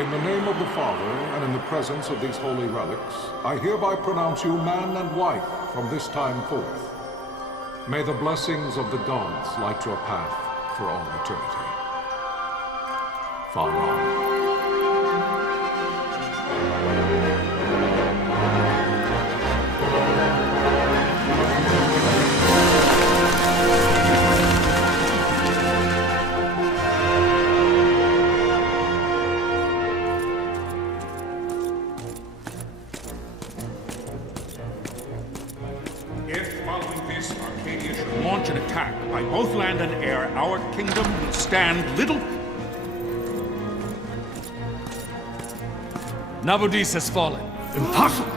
In the name of the Father, and in the presence of these holy relics, I hereby pronounce you man and wife from this time forth. May the blessings of the gods light your path for all eternity. Far on. Launch an attack by both land and air, our kingdom will stand little... Nabudis has fallen. Impossible!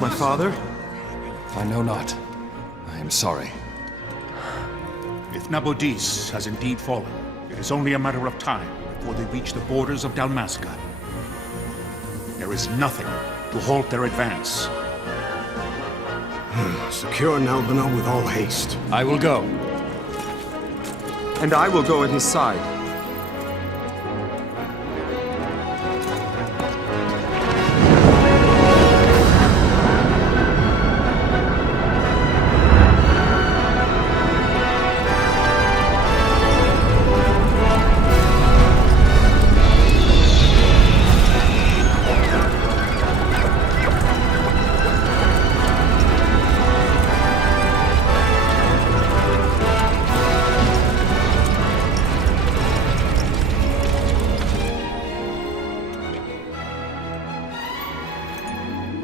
My father? I know not. I am sorry. If Nabudis has indeed fallen, it is only a matter of time before they reach the borders of Dalmasca. There is nothing to halt their advance. Secure Nalbina with all haste. I will go. And I will go at his side.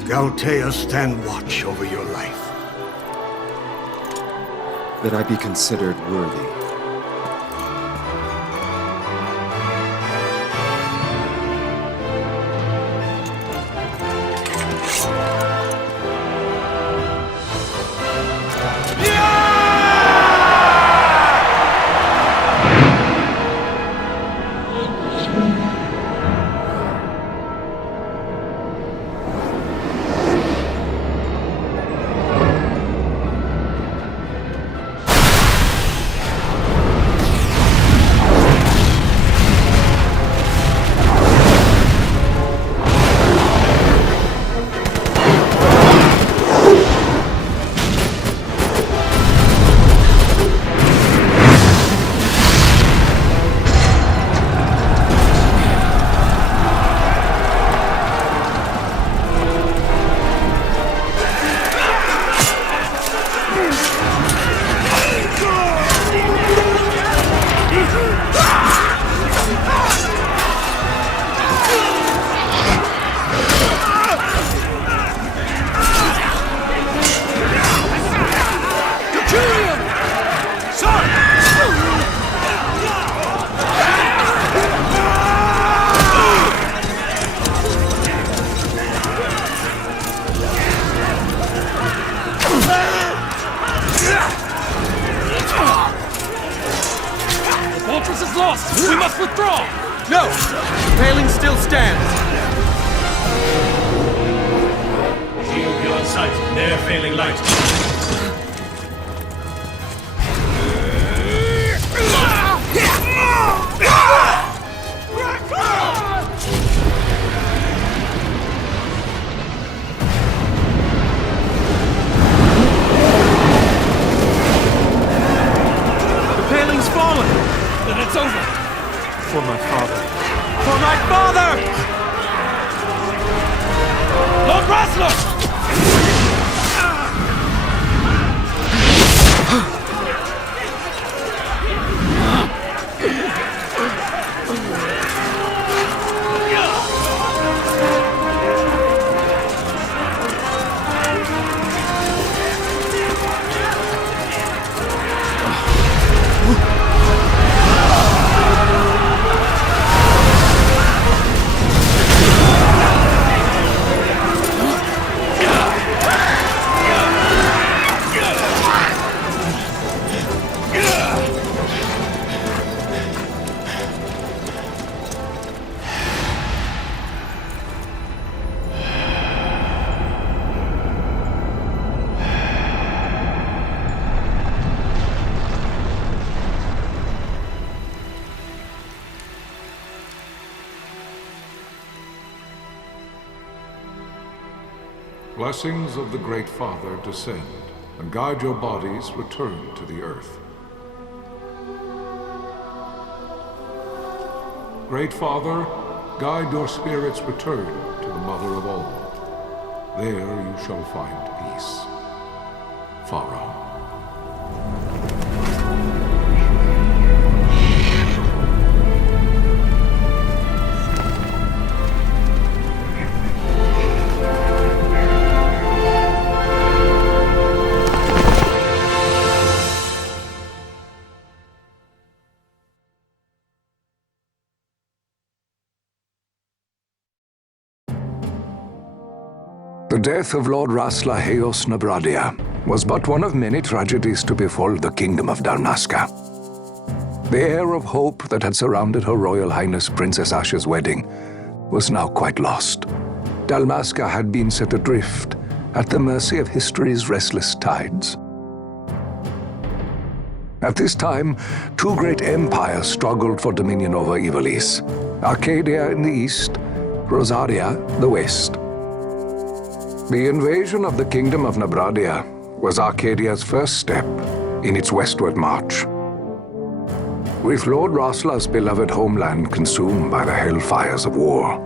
Galtea, stand watch over your life. That I be considered worthy. We must withdraw! No! The paling still stands! Shield beyond sight, ne'er failing light. The paling's fallen! Then it's over! For my father. For my father! Lord Rasler! Blessings of the Great Father descend, and guide your bodies return to the earth. Great Father, guide your spirits return to the Mother of all. There you shall find peace. Pharaoh. The death of Lord Rasla Heos Nabradia was but one of many tragedies to befall the kingdom of Dalmasca. The air of hope that had surrounded Her Royal Highness Princess Asha's wedding was now quite lost. Dalmasca had been set adrift at the mercy of history's restless tides. At this time, two great empires struggled for dominion over Ivalice: Arcadia in the east, Rosaria the west. The invasion of the Kingdom of Nabradia was Arcadia's first step in its westward march. With Lord Rasla's beloved homeland consumed by the hellfires of war,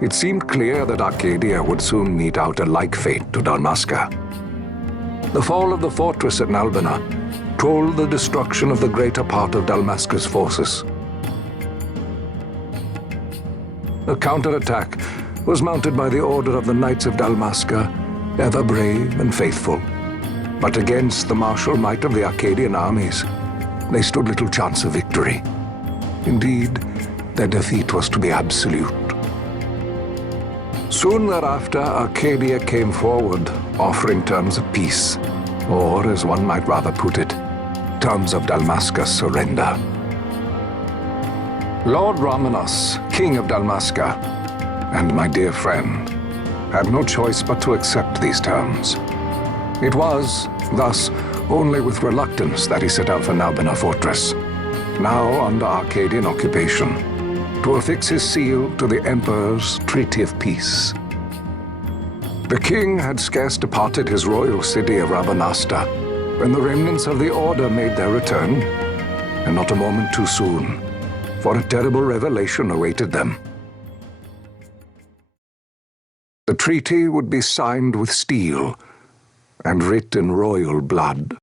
it seemed clear that Arcadia would soon mete out a like fate to Dalmasca. The fall of the fortress at Nalbina told the destruction of the greater part of Dalmasca's forces. A counterattack was mounted by the order of the Knights of Dalmasca, ever brave and faithful. But against the martial might of the Arcadian armies, they stood little chance of victory. Indeed, their defeat was to be absolute. Soon thereafter, Arcadia came forward, offering terms of peace, or, as one might rather put it, terms of Dalmasca's surrender. Lord Ramenos, King of Dalmasca, and my dear friend, had no choice but to accept these terms. It was, thus, only with reluctance that he set out for Nalbina Fortress, now under Arcadian occupation, to affix his seal to the Emperor's Treaty of Peace. The king had scarce departed his royal city of Rabanasta when the remnants of the Order made their return, and not a moment too soon, for a terrible revelation awaited them. The treaty would be signed with steel and writ in royal blood.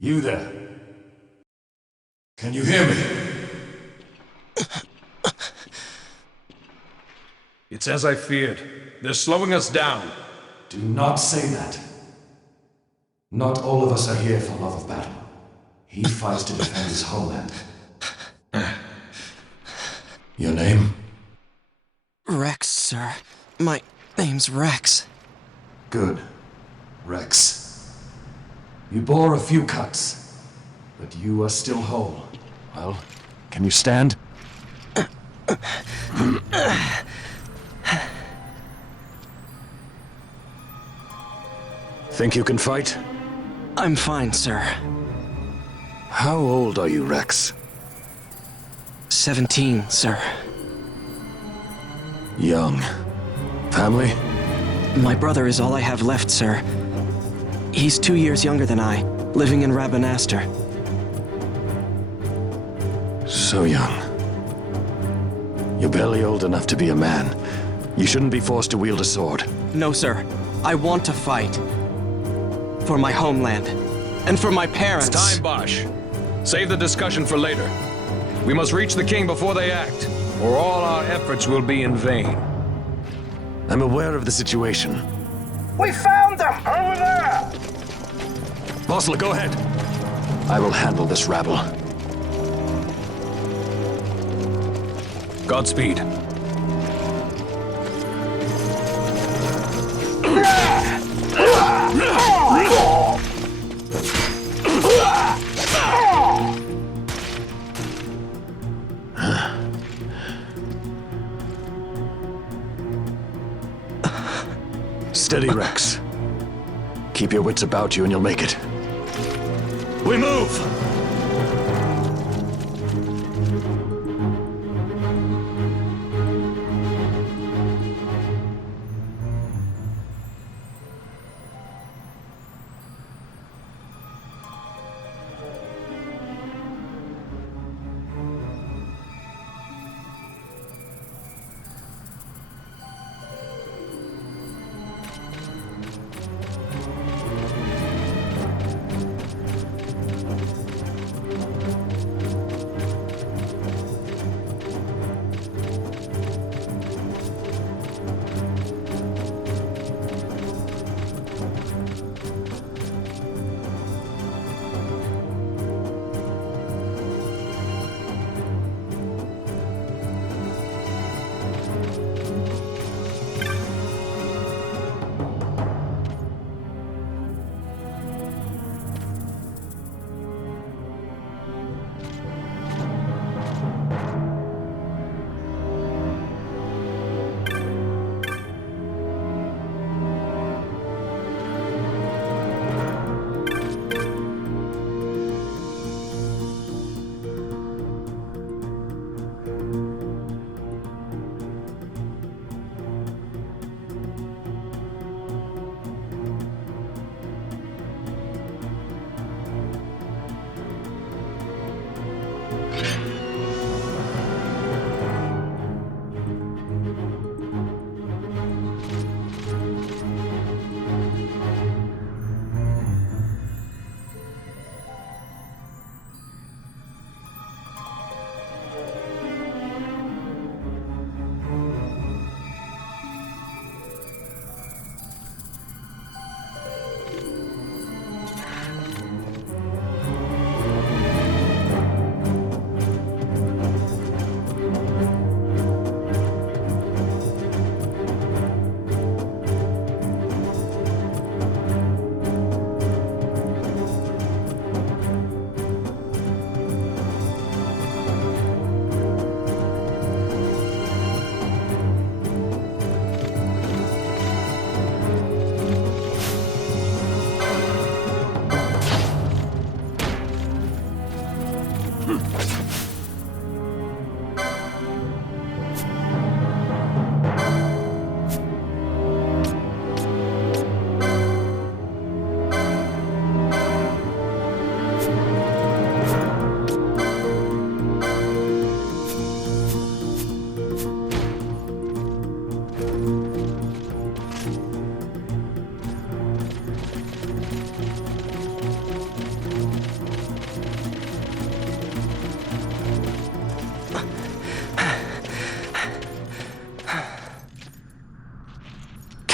You there? Can you hear me? It's as I feared. They're slowing us down. Do not say that. Not all of us are here for love of battle. He fights to defend his homeland. Your name? Rex, sir. My name's Rex. Good. Rex. You bore a few cuts, but you are still whole. Well, can you stand? Think you can fight? I'm fine, sir. How old are you, Rex? 17, sir. Young. Family? My brother is all I have left, sir. He's 2 years younger than I, living in Rabanastre. So young. You're barely old enough to be a man. You shouldn't be forced to wield a sword. No, sir. I want to fight. For my homeland. And for my parents. It's time, Bosch. Save the discussion for later. We must reach the king before they act, or all our efforts will be in vain. I'm aware of the situation. We found them! Over there! Bosla, go ahead. I will handle this rabble. Godspeed. Steady, Rex. Keep your wits about you and you'll make it. We move!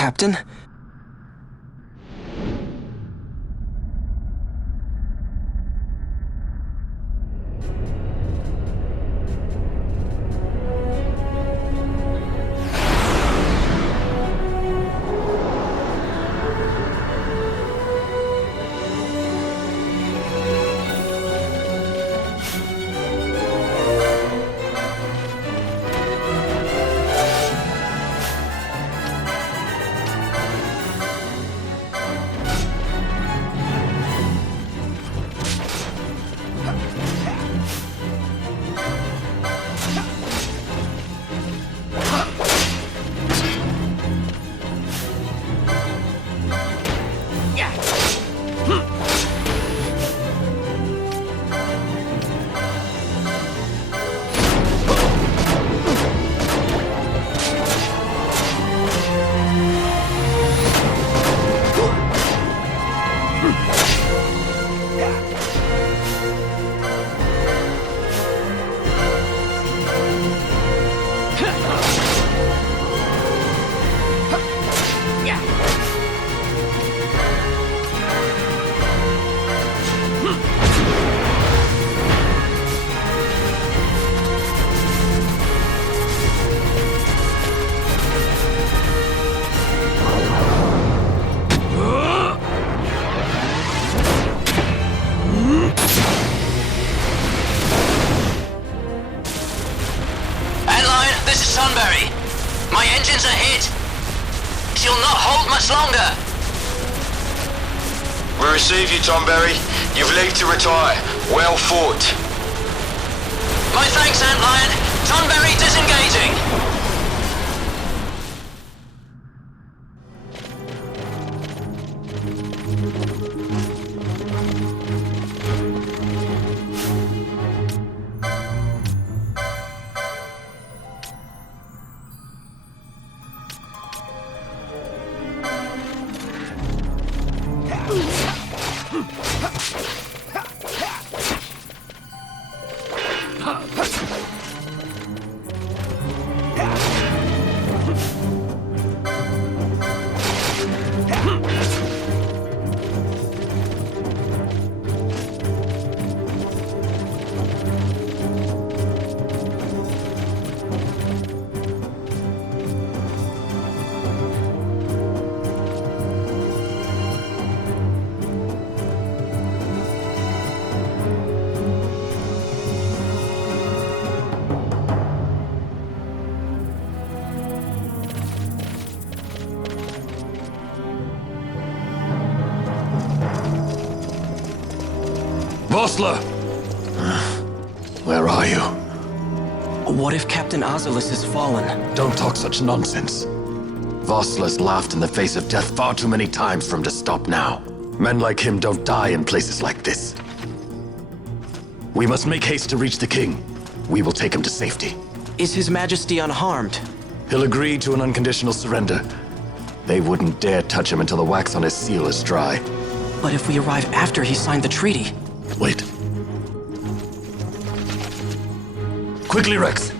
Captain? receive you, Tomberry. You've leave to retire. Well fought. My thanks, Antlion. Tonberry disengaging. Vossler! Where are you? What if Captain Azulis has fallen? Don't talk such nonsense. Vossler's laughed in the face of death far too many times for him to stop now. Men like him don't die in places like this. We must make haste to reach the king. We will take him to safety. Is His Majesty unharmed? He'll agree to an unconditional surrender. They wouldn't dare touch him until the wax on his seal is dry. But if we arrive after he signed the treaty... Wait. Quickly, Rex!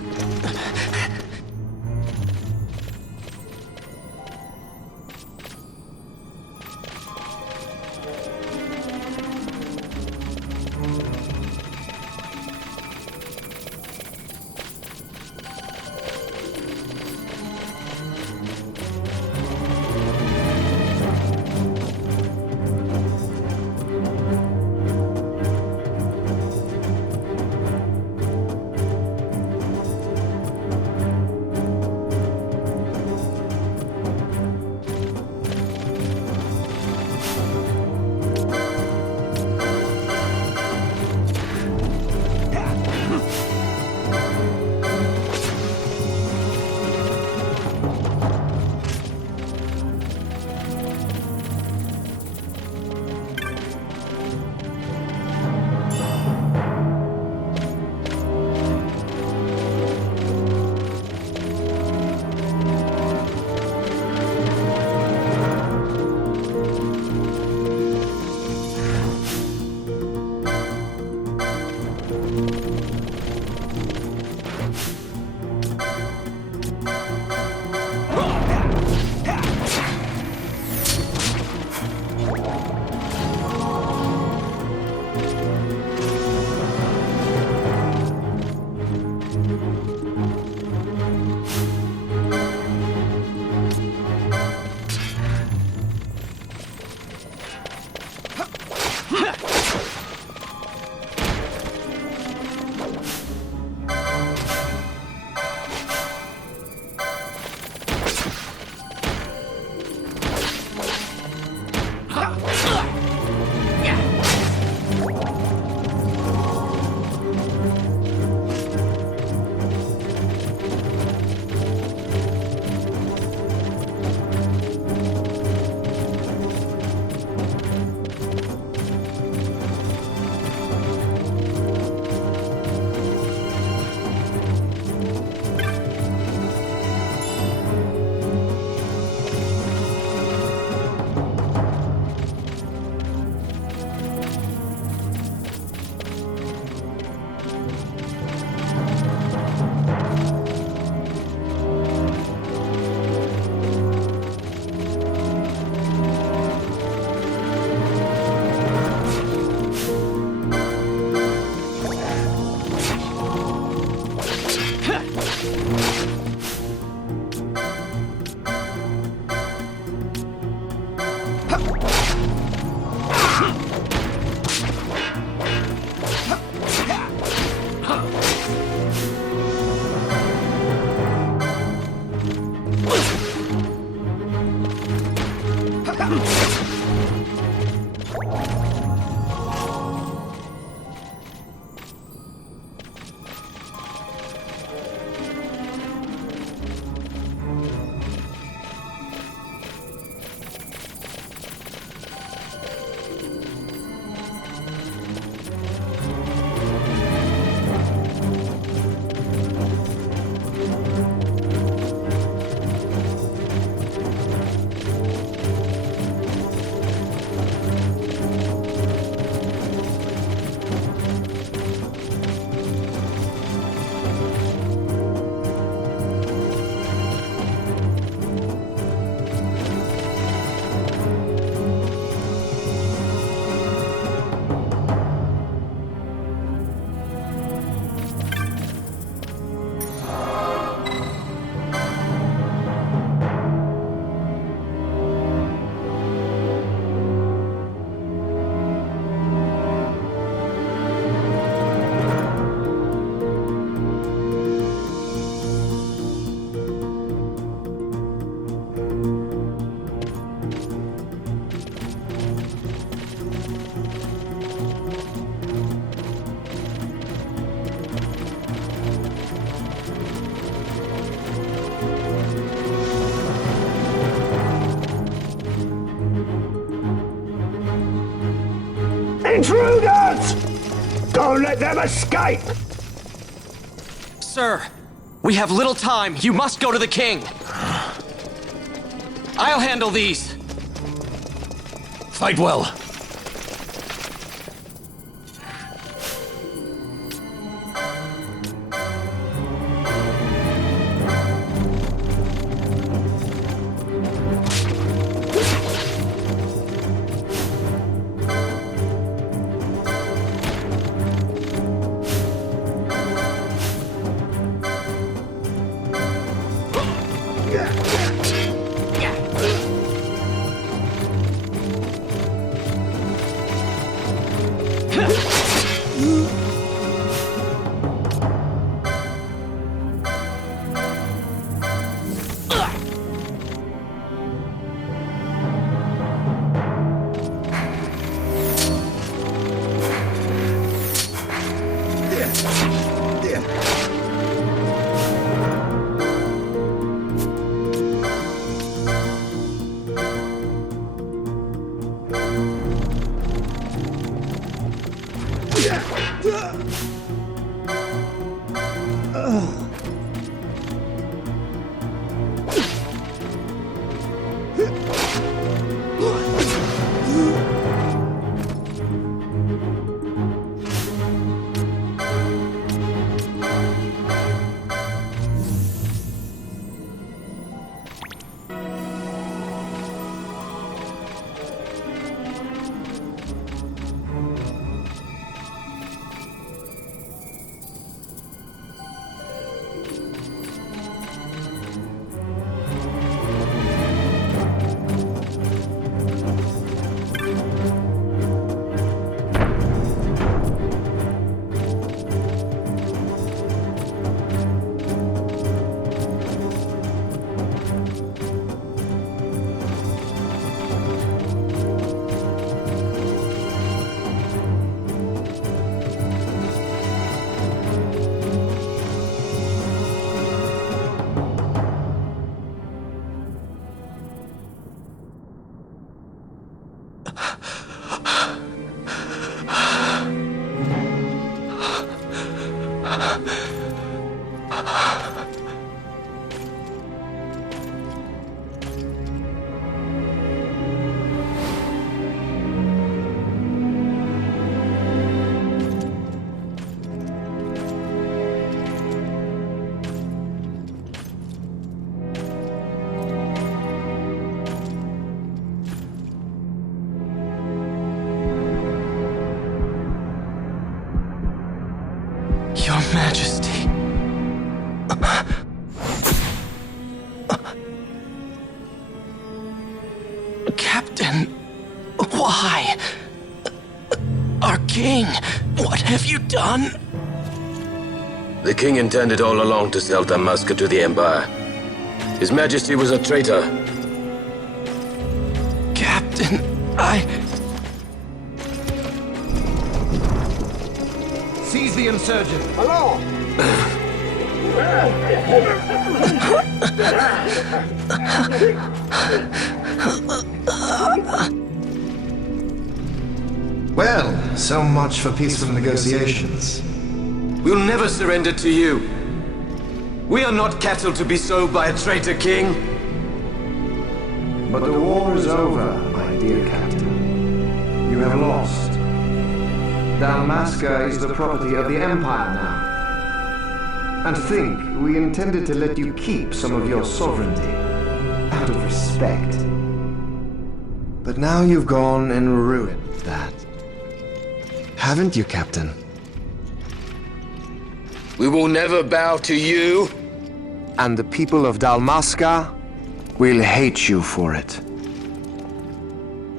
Intruders! Don't let them escape! Sir, we have little time. You must go to the king. I'll handle these. Fight well. Your Majesty. Captain, why? Our king, what have you done? The king intended all along to sell Damaska to the Empire. His Majesty was a traitor. Captain, Seize the insurgent. Hello! Well, so much for peaceful negotiations. We'll never surrender to you. We are not cattle to be sold by a traitor king. But the war is over, my dear captain. You have lost. Dalmasca is the property of the Empire now. And to think, we intended to let you keep some of your sovereignty, out of respect. But now you've gone and ruined that. Haven't you, Captain? We will never bow to you. And the people of Dalmasca will hate you for it.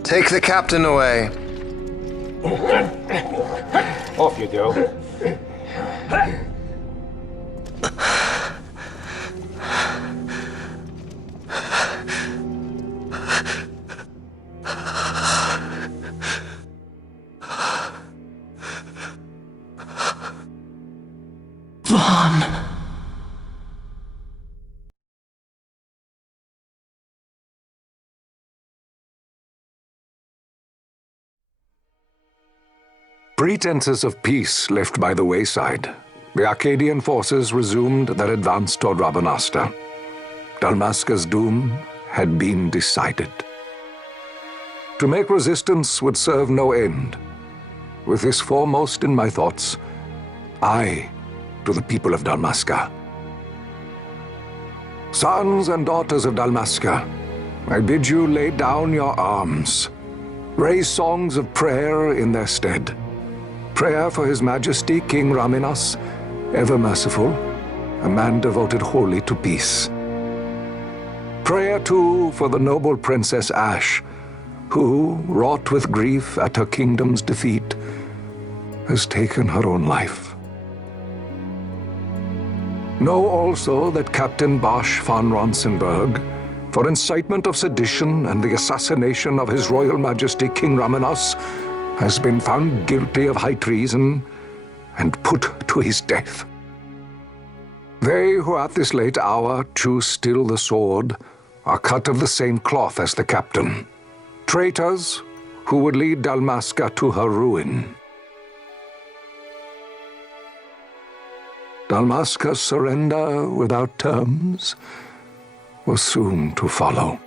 Take the captain away. Off you go. Vaughn. pretenses of peace left by the wayside, the Arcadian forces resumed their advance toward Rabanasta. Dalmasca's doom had been decided. To make resistance would serve no end. With this foremost in my thoughts, I, to the people of Dalmasca. Sons and daughters of Dalmasca, I bid you lay down your arms. Raise songs of prayer in their stead. Prayer for His Majesty King Raminas, ever merciful, a man devoted wholly to peace. Prayer, too, for the noble Princess Ash, who, wrought with grief at her kingdom's defeat, has taken her own life. Know also that Captain Bosch von Ronsenberg, for incitement of sedition and the assassination of His Royal Majesty King Raminas, has been found guilty of high treason and put to his death. They who at this late hour choose still the sword are cut of the same cloth as the captain. Traitors who would lead Dalmasca to her ruin. Dalmasca's surrender without terms was soon to follow.